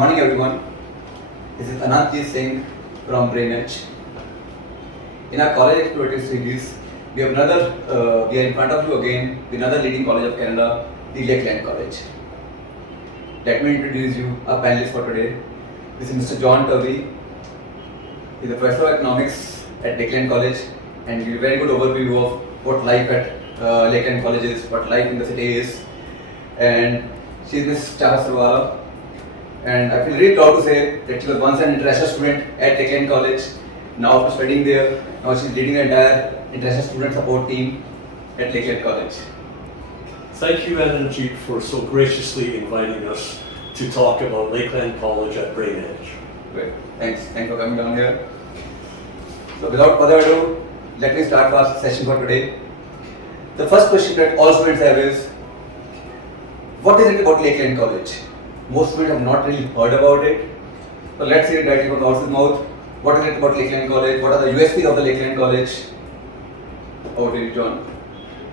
morning, everyone. This is Anantjit Singh from BrainEdge. In our college explorative series, we are in front of you again with another leading college of Canada, the Lakeland College. Let me introduce you our panelists for today. This is Mr. John Turvey. He is a professor of economics at Lakeland College and give a very good overview of what life at Lakeland College is, what life in the city is. And she is Ms. Chahat Sarwara. And I feel really proud to say that she was once an international student at Lakeland College. Now after studying there, now she is leading the entire international student support team at Lakeland College. Thank you, Anantjit, for so graciously inviting us to talk about Lakeland College at BrainEdge. Great. Thanks for coming down here. So without further ado, let me start our session for today. The first question that all students have is, what is it about Lakeland College? Most students have not really heard about it. So let's hear it directly from the horse's mouth. What is it about Lakeland College? What are the USPs of the Lakeland College? Over to you, John.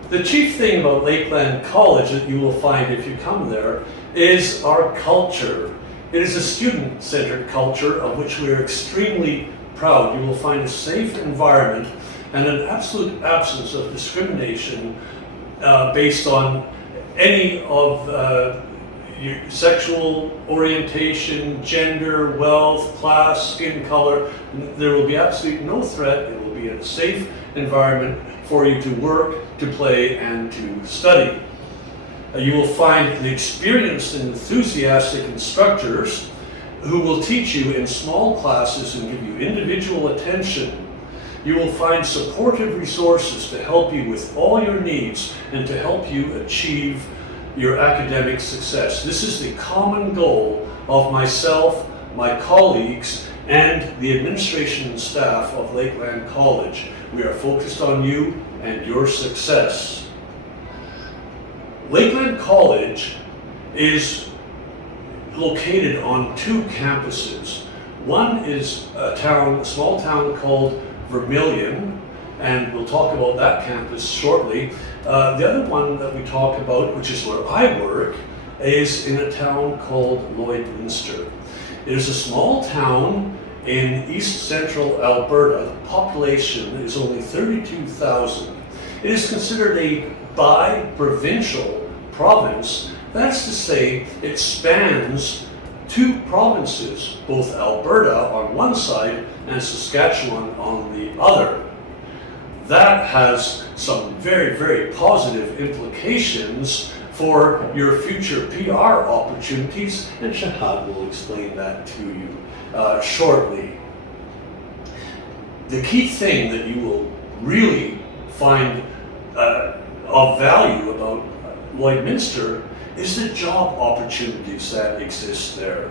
The chief thing about Lakeland College that you will find if you come there is our culture. It is a student-centered culture of which we are extremely proud. You will find a safe environment and an absolute absence of discrimination based on any of your sexual orientation, gender, wealth, class, skin color. There will be absolutely no threat. It will be a safe environment for you to work, to play, and to study. You will find the experienced and enthusiastic instructors who will teach you in small classes and give you individual attention. You will find supportive resources to help you with all your needs and to help you achieve your academic success. This is the common goal of myself, my colleagues, and the administration and staff of Lakeland College. We are focused on you and your success. Lakeland College is located on two campuses. One is a small town called Vermilion, and we'll talk about that campus shortly. The other one that we talk about, which is where I work, is in a town called Lloydminster. It is a small town in east central Alberta. The population is only 32,000. It is considered a bi-provincial province. That's to say, it spans two provinces, both Alberta on one side and Saskatchewan on the other. That has some very, very positive implications for your future PR opportunities, and Chahat will explain that to you shortly. The key thing that you will really find of value about Lloydminster is the job opportunities that exist there.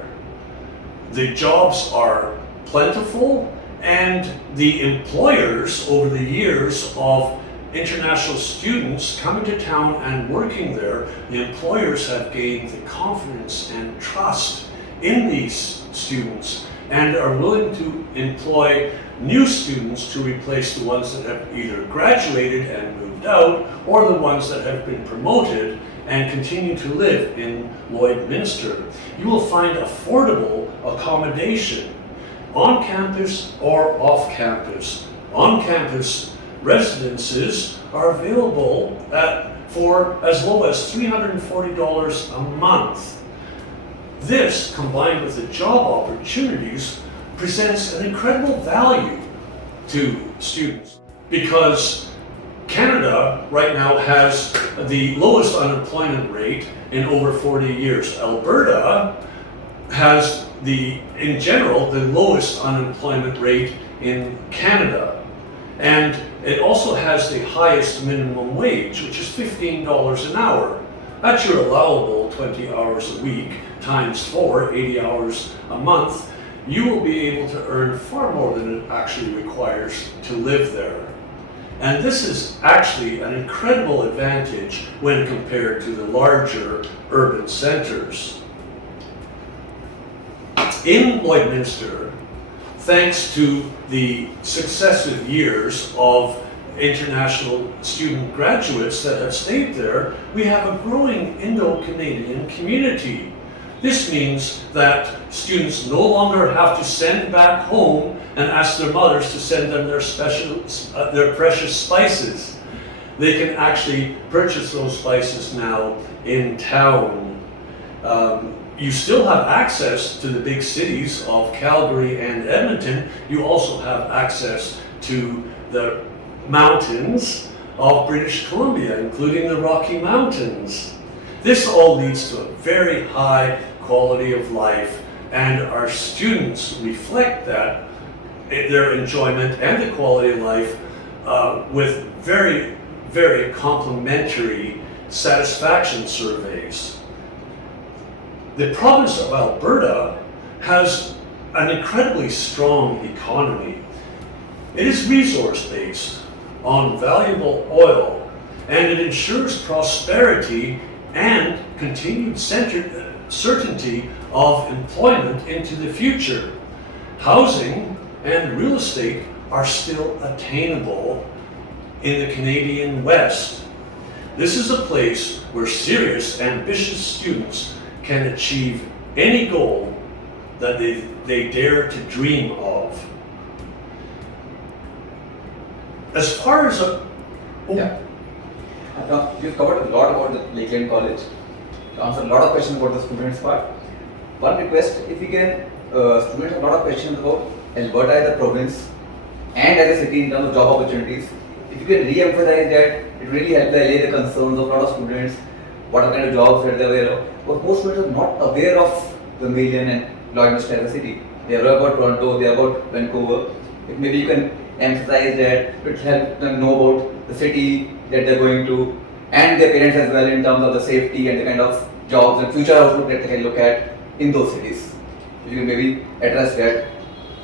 The jobs are plentiful, and the employers over the years of international students coming to town and working there, the employers have gained the confidence and trust in these students and are willing to employ new students to replace the ones that have either graduated and moved out or the ones that have been promoted and continue to live in Lloydminster. You will find affordable accommodation on campus or off campus. On campus residences are available for as low as $340 a month. This, combined with the job opportunities, presents an incredible value to students because Canada right now has the lowest unemployment rate in over 40 years. Alberta has in general, the lowest unemployment rate in Canada. And it also has the highest minimum wage, which is $15 an hour. That's your allowable 20 hours a week, times 4, 80 hours a month. You will be able to earn far more than it actually requires to live there. And this is actually an incredible advantage when compared to the larger urban centers. In Lloydminster, thanks to the successive years of international student graduates that have stayed there, we have a growing Indo-Canadian community. This means that students no longer have to send back home and ask their mothers to send them their precious spices. They can actually purchase those spices now in town. You still have access to the big cities of Calgary and Edmonton. You also have access to the mountains of British Columbia, including the Rocky Mountains. This all leads to a very high quality of life, and our students reflect that, their enjoyment and the quality of life, with very, very complimentary satisfaction surveys. The province of Alberta has an incredibly strong economy. It is resource-based on valuable oil, and it ensures prosperity and continued certainty of employment into the future. Housing and real estate are still attainable in the Canadian West. This is a place where serious, ambitious students can achieve any goal that they dare to dream of. As far as Yeah. Now, you've covered a lot about the Lakeland College. You answered a lot of questions about the students part. One request, if you can, students have a lot of questions about Alberta as a province and as a city in terms of job opportunities. If you can re-emphasize that, it really helps allay the concerns of a lot of students, what are kind of jobs that they're aware of. But most students are not aware of Vermilion and Lloydminster as a city. They are aware about Toronto, they are about Vancouver. If maybe you can emphasize that, it will help them know about the city that they're going to, and their parents as well, in terms of the safety and the kind of jobs and future outlook that they can look at in those cities. If you can maybe address that.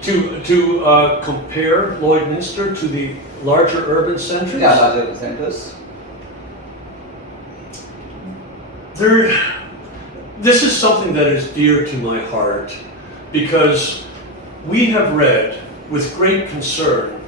to compare Lloydminster to the larger urban centers? Yeah, larger urban centers. This is something that is dear to my heart, because we have read with great concern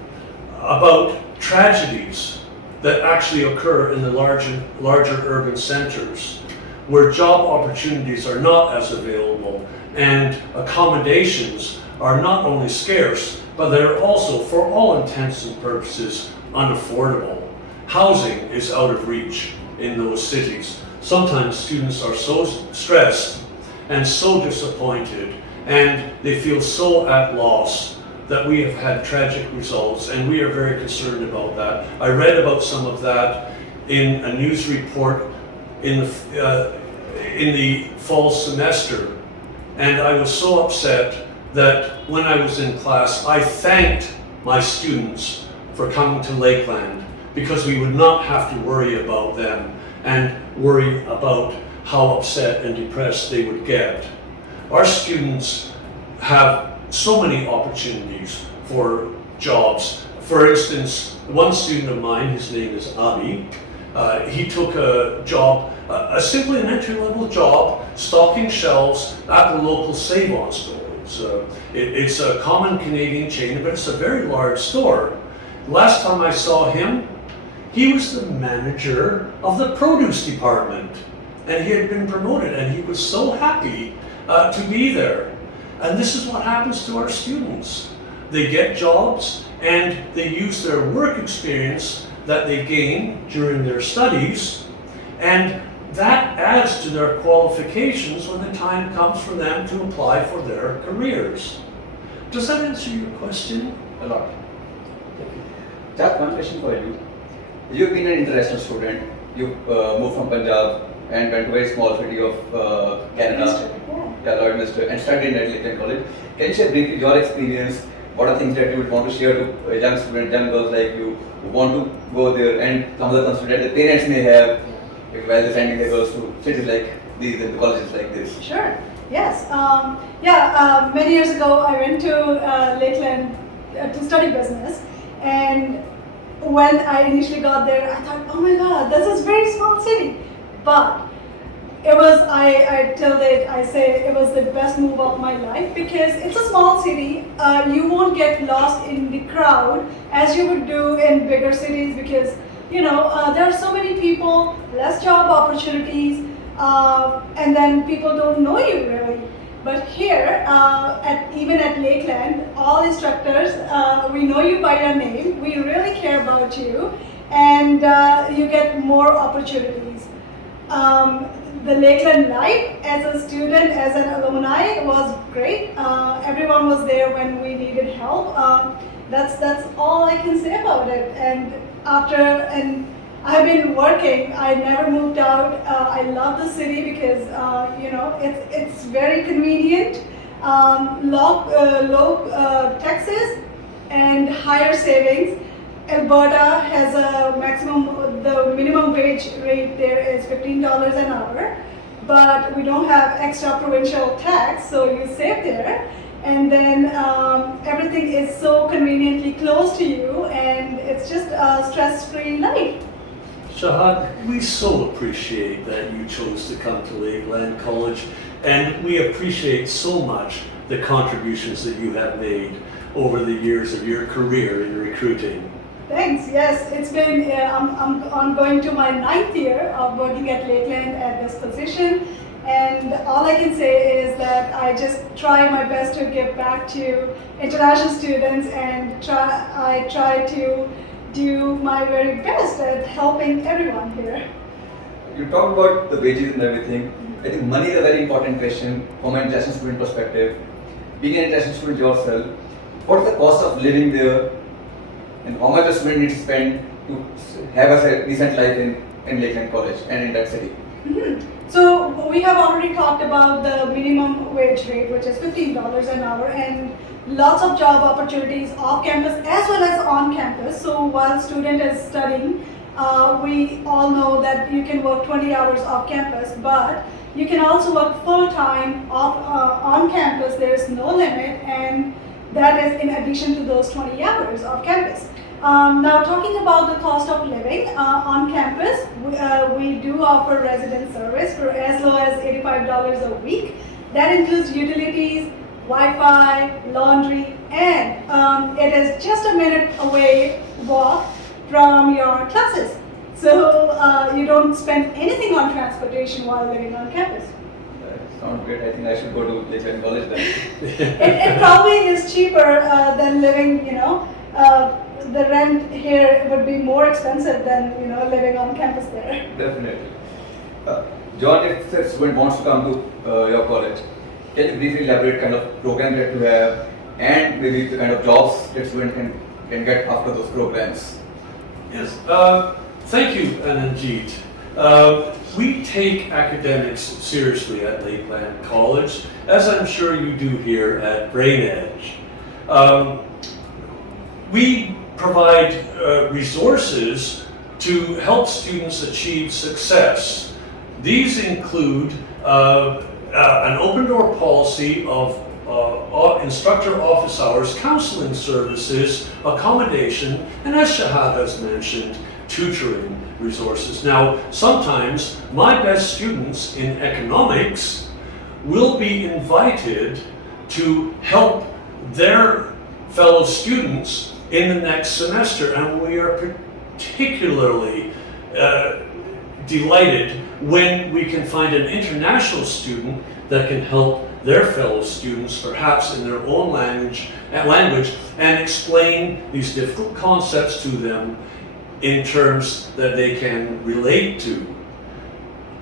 about tragedies that actually occur in the larger urban centers, where job opportunities are not as available and accommodations are not only scarce, but they're also, for all intents and purposes, unaffordable. Housing is out of reach in those cities. Sometimes students are so stressed and so disappointed, and they feel so at loss that we have had tragic results, and we are very concerned about that. I read about some of that in a news report in the fall semester, and I was so upset that when I was in class, I thanked my students for coming to Lakeland, because we would not have to worry about them and worry about how upset and depressed they would get. Our students have so many opportunities for jobs. For instance, one student of mine, his name is Abi, he took a job, simply an entry-level job, stocking shelves at the local Save-On store. It's a common Canadian chain, but it's a very large store. Last time I saw him, he was the manager of the produce department, and he had been promoted, and he was so happy to be there. And this is what happens to our students. They get jobs, and they use their work experience that they gain during their studies, and that adds to their qualifications when the time comes for them to apply for their careers. Does that answer your question? A lot. Just one question for you. You've been an international student. You moved from Punjab and went to a very small city of Canada, Lloydminster, and studied at Lakeland College. Can you share briefly your experience? What are things that you would want to share to young students, young girls like you who want to go there, and some of the concerns that the parents may have while they're sending their girls to cities like these and colleges like this? Sure. Yes. Many years ago, I went to Lakeland to study business, and when I initially got there, I thought, oh my God, this is a very small city. But it was, till date, I say it was the best move of my life, because it's a small city. You won't get lost in the crowd as you would do in bigger cities, because there are so many people, less job opportunities, and then people don't know you really. But here, even at Lakeland, all instructors, we know you by your name, we really care about you, and you get more opportunities. The Lakeland life as a student, as an alumni, was great. Everyone was there when we needed help. That's all I can say about it. And I've been working. I never moved out. I love the city because it's very convenient. Low taxes and higher savings. Alberta has the minimum wage rate there is $15 an hour, but we don't have extra provincial tax, so you save there. And then everything is so conveniently close to you, and it's just a stress-free life. Chahat, we so appreciate that you chose to come to Lakeland College, and we appreciate so much the contributions that you have made over the years of your career in recruiting. Thanks. Yes, it's been. I'm going to my 9th year of working at Lakeland at this position, and all I can say is that I just try my best to give back to international students, and I try to do my very best at helping everyone here. You talked about the wages and everything. I think money is a very important question from an international student perspective. Being an international student yourself, what's the cost of living there, and how much a student needs to spend to have a decent life in Lakeland College and in that city? Mm-hmm. So we have already talked about the minimum wage rate, which is $15 an hour, and lots of job opportunities off campus as well as on campus. So while student is studying, we all know that you can work 20 hours off campus, but you can also work full-time on campus. There is no limit, and that is in addition to those 20 hours off campus. Now talking about the cost of living on campus, we do offer resident service for as low as $85 a week. That includes utilities, Wi-Fi, laundry, and it is just a minute away walk from your classes. So you don't spend anything on transportation while living on campus. Sounds great. I think I should go to Lakeland College then. It probably is cheaper than living, the rent here would be more expensive than, living on campus there. Definitely. John, if a student wants to come to your college, can you briefly elaborate kind of program that you have and maybe the kind of jobs that student can get after those programs? Yes. Thank you, Anantjit. We take academics seriously at Lakeland College, as I'm sure you do here at BrainEdge. We provide resources to help students achieve success. These include an open door policy of instructor office hours, counseling services, accommodation, and as Chahat has mentioned, tutoring resources. Now, sometimes my best students in economics will be invited to help their fellow students in the next semester, and we are particularly delighted when we can find an international student that can help their fellow students, perhaps in their own language, and explain these difficult concepts to them in terms that they can relate to.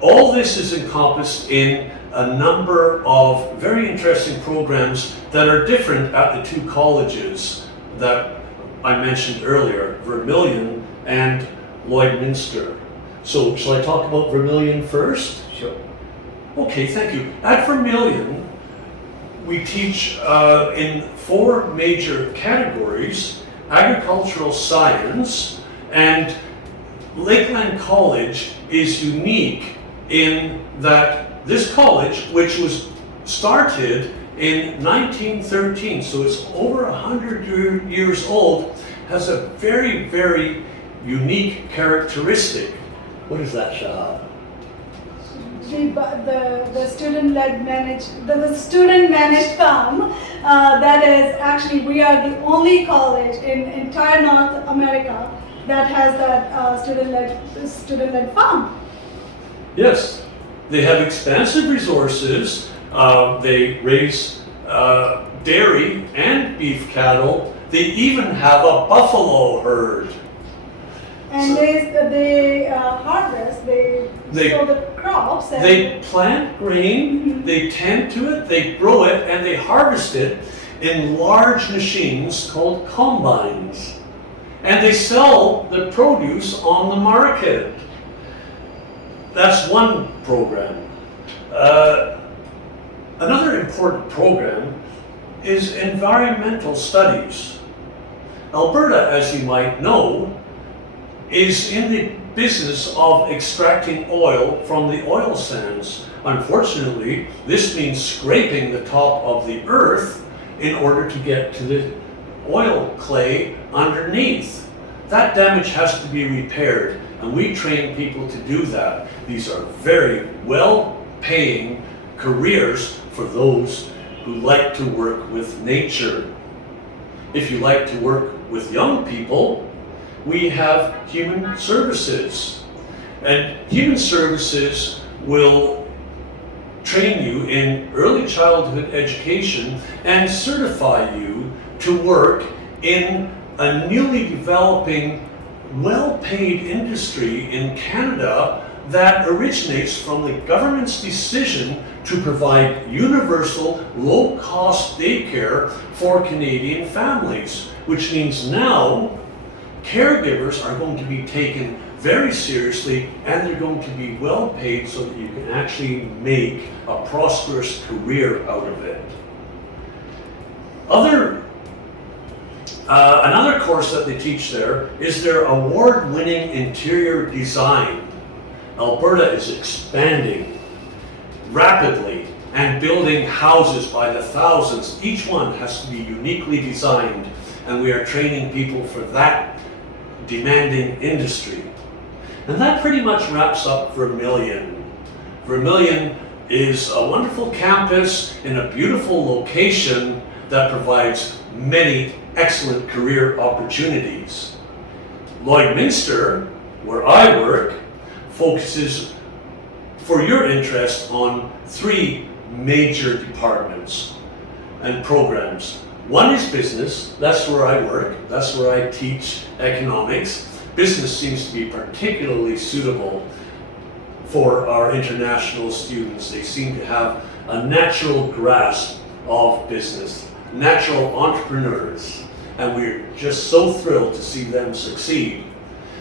All this is encompassed in a number of very interesting programs that are different at the two colleges that I mentioned earlier, Vermilion and Lloydminster. So shall I talk about Vermilion first? Sure. Okay, thank you. At Vermilion, we teach in 4 major categories: agricultural science, and Lakeland College is unique in that this college, which was started in 1913, so it's over 100 years old, has a very, very unique characteristic. What is that, Chahat? The student-led the student-managed farm. That is actually, we are the only college in entire North America that has that student-led farm. Yes, They have expansive resources. They raise dairy and beef cattle. They even have a buffalo herd. And they harvest, they sow the crops. And they plant grain, they tend to it, they grow it, and they harvest it in large machines called combines. And they sell the produce on the market. That's one program. Another important program is environmental studies. Alberta, as you might know, is in the business of extracting oil from the oil sands. Unfortunately, this means scraping the top of the earth in order to get to the oil clay underneath. That damage has to be repaired, and we train people to do that. These are very well-paying careers for those who like to work with nature. If you like to work with young people, we have human services. And human services will train you in early childhood education and certify you to work in a newly developing, well-paid industry in Canada that originates from the government's decision to provide universal, low-cost daycare for Canadian families, which means now caregivers are going to be taken very seriously, and they're going to be well paid so that you can actually make a prosperous career out of it. Another course that they teach there is their award-winning interior design. Alberta is expanding rapidly and building houses by the thousands. Each one has to be uniquely designed, and we are training people for that demanding industry. And that pretty much wraps up Vermilion. Vermilion is a wonderful campus in a beautiful location that provides many excellent career opportunities. Lloydminster, where I work, focuses for your interest on 3 major departments and programs. One is business, that's where I work, that's where I teach economics. Business seems to be particularly suitable for our international students. They seem to have a natural grasp of business, natural entrepreneurs, and we're just so thrilled to see them succeed.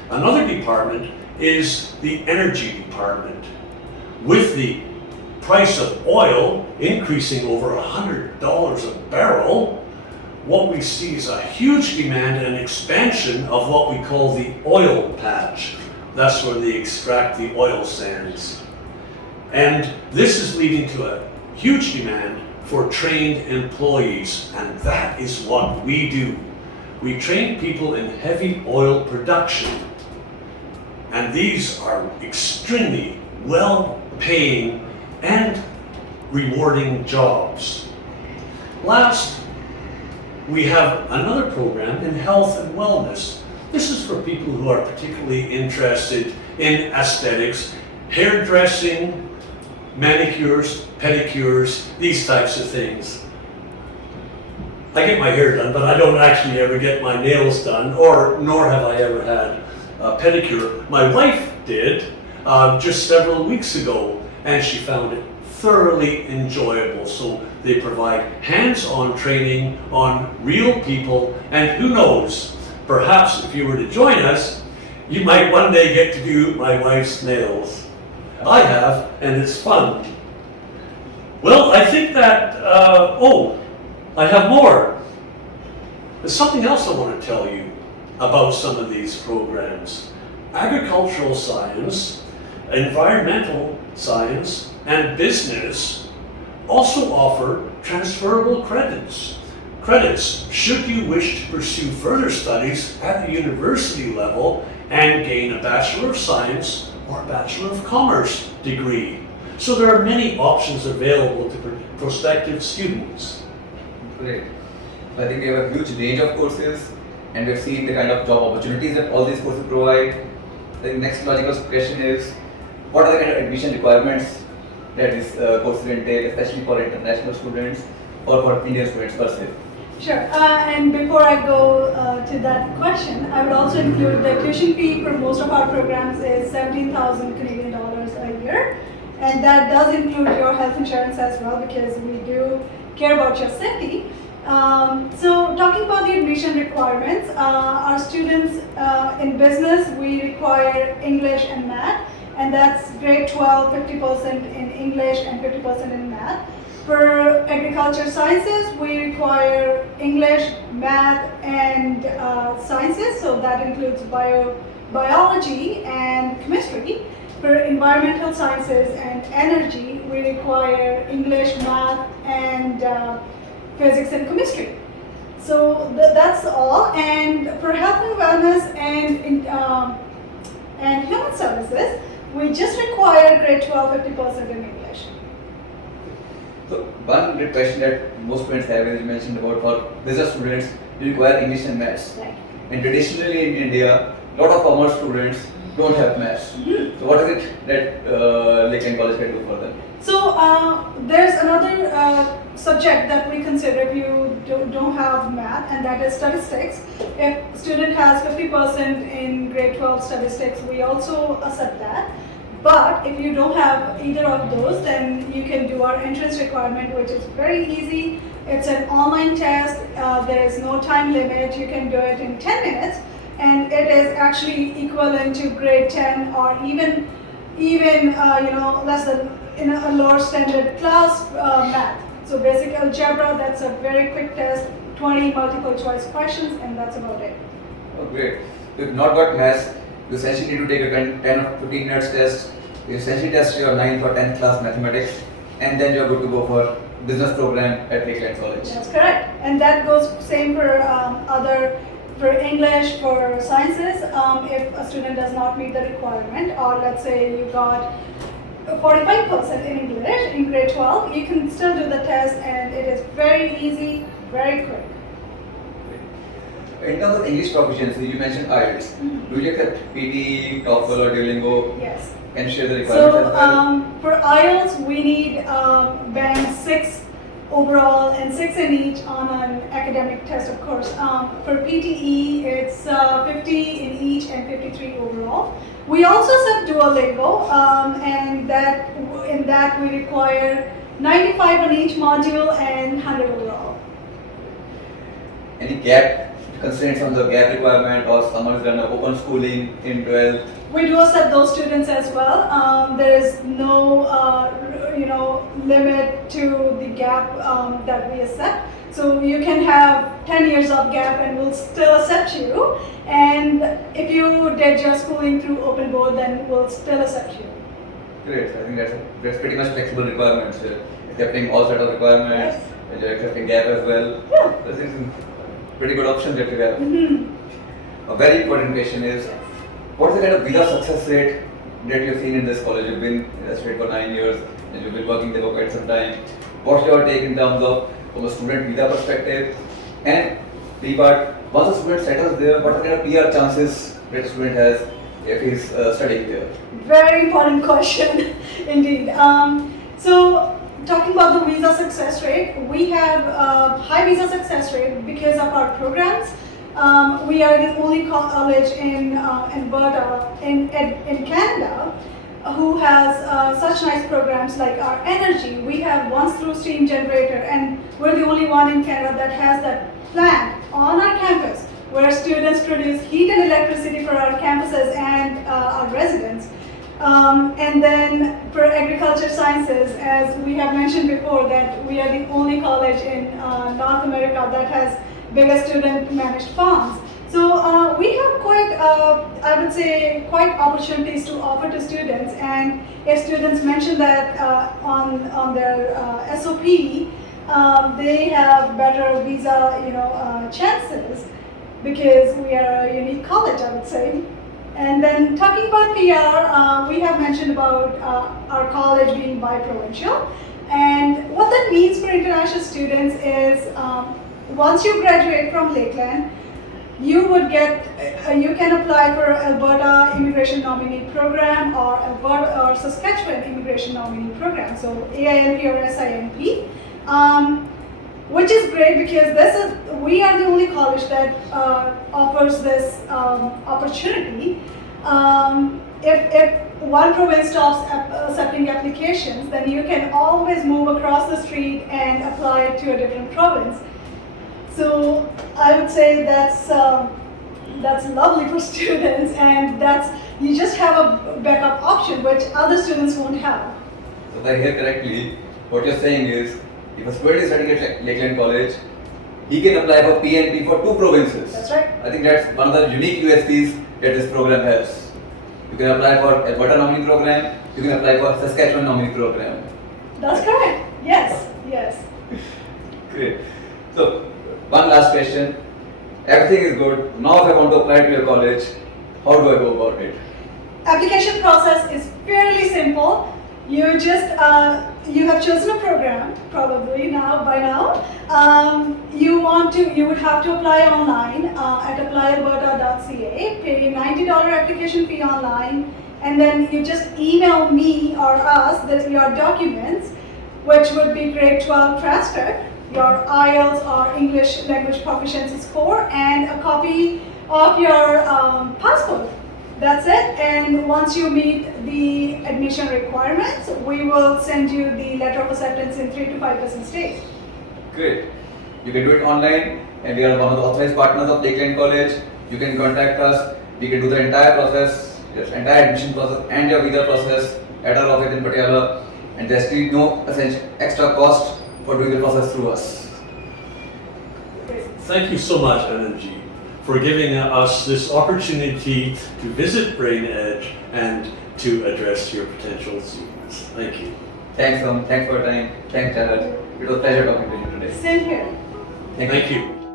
Another department is the energy department. With the price of oil increasing over $100 a barrel, what we see is a huge demand and expansion of what we call the oil patch. That's where they extract the oil sands. And this is leading to a huge demand for trained employees, and that is what we do. We train people in heavy oil production, and these are extremely well-paying and rewarding jobs. Last, we have another program in health and wellness. This is for people who are particularly interested in aesthetics, hairdressing, manicures, pedicures, these types of things. I get my hair done, but I don't actually ever get my nails done, nor have I ever had a pedicure. My wife did just several weeks ago, and she found it thoroughly enjoyable. So they provide hands-on training on real people, and who knows, perhaps if you were to join us, you might one day get to do my wife's nails. I have, and it's fun. Well, I think that, I have more. There's something else I want to tell you about some of these programs. Agricultural science, environmental science, and business also offer transferable credits. Credits should you wish to pursue further studies at the university level and gain a Bachelor of Science or Bachelor of Commerce degree. So there are many options available to prospective students. Great. I think we have a huge range of courses, and we've seen the kind of job opportunities that all these courses provide. The next logical question is, what are the kind of admission requirements that this course will entail, especially for international students or for Indian students per se? Sure. And before I go to that question, I would also include the tuition fee for most of our programs is 17,000 Canadian dollars a year. And that does include your health insurance as well, because we do care about your safety. So talking about the admission requirements, our students in business, we require English and math, and that's grade 12, 50% in English and 50% in math. For agriculture sciences, we require English, math, and sciences, so that includes biology and chemistry. For environmental sciences and energy, we require English, math, and physics and chemistry. So that's all. And for health and wellness and human services, we just require grade 12, 50% in English. So one great question that most students have, as you mentioned about for business students, you require English and maths. Right. And traditionally in India, a lot of commerce students don't have maths. Mm-hmm. So what is it that Lakeland College can do for them? So there's another subject that we consider if you don't have math, and that is statistics. If student has 50% in grade 12 statistics, we also accept that. But if you don't have either of those, then you can do our entrance requirement, which is very easy. It's an online test. There is no time limit. You can do it in 10 minutes, and it is actually equivalent to grade 10 or even less than in a lower standard class math. So basic algebra, that's a very quick test, 20 multiple choice questions, and that's about it. Oh, great. If you've not got maths, you essentially need to take a 10 or 15 minutes test. You essentially test your 9th or 10th class mathematics, and then you're good to go for business program at Lakeland College. That's correct. And that goes same for for English, for sciences. If a student does not meet the requirement, or let's say you got 45% in English in grade 12, you can still do the test, and it is very easy, very quick. In terms of English proficiency, you mentioned IELTS. Mm-hmm. Do you accept PT, TOEFL, or Duolingo? Yes. Can you share the requirements So as well? for IELTS, we need band 6 overall and 6 in each on an academic test, of course. For PTE, it's 50 in each and 53 overall. We also accept Duolingo, and in that we require 95 on each module and 100 overall. Any gap constraints on the gap requirement, or someone who's done open schooling in 12th? We do accept those students as well. There is no limit to the gap that we accept. So you can have 10 years of gap and we'll still accept you. And if you did your schooling through open board, then we'll still accept you. Great. I think that's pretty much flexible requirements. Accepting all sort of requirements, Yes. and you're accepting gap as well. Yeah. This is a pretty good option that you have. Mm-hmm. A very important question is, what's the kind of visa success rate that you've seen in this college? You've been in the state for 9 years and you've been working there for quite some time. What's your take in terms of from a student visa perspective? And B part, once a student settles there, what are the kind of PR chances that a student has if he's studying there? Very important question indeed. So talking about the visa success rate, we have a high visa success rate because of our programs. We are the only college in Alberta, in Canada, who has such nice programs like our energy. We have once through steam generator, and we're the only one in Canada that has that plant on our campus where students produce heat and electricity for our campuses and our residents. And then for agriculture sciences, as we have mentioned before, that we are the only college in North America that has bigger student managed farms. So we have quite, I would say, quite opportunities to offer to students. And if students mention that on their SOP, they have better visa, chances, because we are a unique college, I would say. And then talking about PR, we have mentioned about our college being bi-provincial. And what that means for international students is once you graduate from Lakeland, you would get, you can apply for Alberta Immigration Nominee Program or Alberta or Saskatchewan Immigration Nominee Program, so AINP or SINP, which is great because we are the only college that offers this opportunity. If one province stops accepting applications, then you can always move across the street and apply it to a different province. So I would say that's lovely for students, and you just have a backup option which other students won't have. So if I hear correctly, what you're saying is, if a student is studying at Lakeland College, he can apply for PNP for 2 provinces. That's right. I think that's one of the unique USPs that this program has. You can apply for Alberta nominee program, you can apply for Saskatchewan nominee program. That's correct. Yes, yes. Great. So, one last question. Everything is good. Now if I want to apply to your college, how do I go about it? Application process is fairly simple. You just, you have chosen a program, probably by now. You would have to apply online at applyalberta.ca, pay $90 application fee online, and then you just email me or us your documents, which would be grade 12 transcript, your IELTS or English language proficiency score, and a copy of your passport. That's it. And once you meet the admission requirements, we will send you the letter of acceptance in 3 to 5 business days. Great. You can do it online, and we are one of the authorized partners of Lakeland College. You can contact us. We can do the entire process, entire admission process and your visa process at our office in Patiala, and there's no extra cost for doing the process through us. Thank you so much, Anantjit, for giving us this opportunity to visit BrainEdge and to address your potential students. Thank you. Thanks for your time. Thanks, Chahat. It was a pleasure talking to you today. Same here. Thank you.